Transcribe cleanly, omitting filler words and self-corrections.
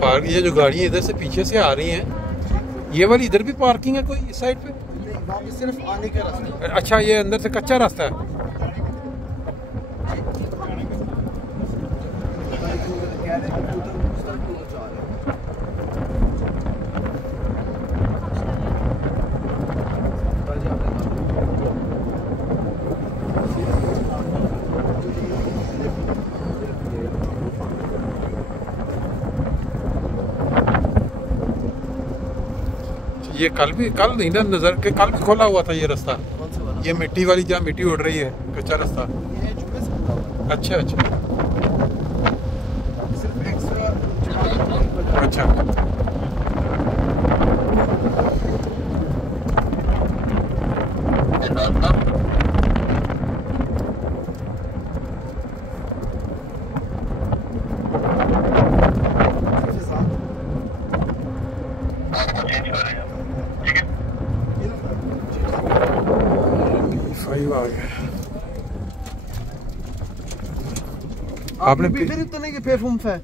Park, ये जो गाड़ियाँ इधर से पीछे से आ रही हैं, ये वाली इधर भी पार्किंग है कोई इस साइड पे? नहीं, सिर्फ आने का रास्ता। अच्छा, ये अंदर से कच्चा रास्ता है। ये कल नहीं ना नजर के, कल भी खोला हुआ था ये रास्ता। ये मिट्टी वाली, जहाँ मिट्टी उड़ रही है, कच्चा रास्ता। अच्छा अच्छा अच्छा। आ गया। आपने फिर इतने के पे फूम है।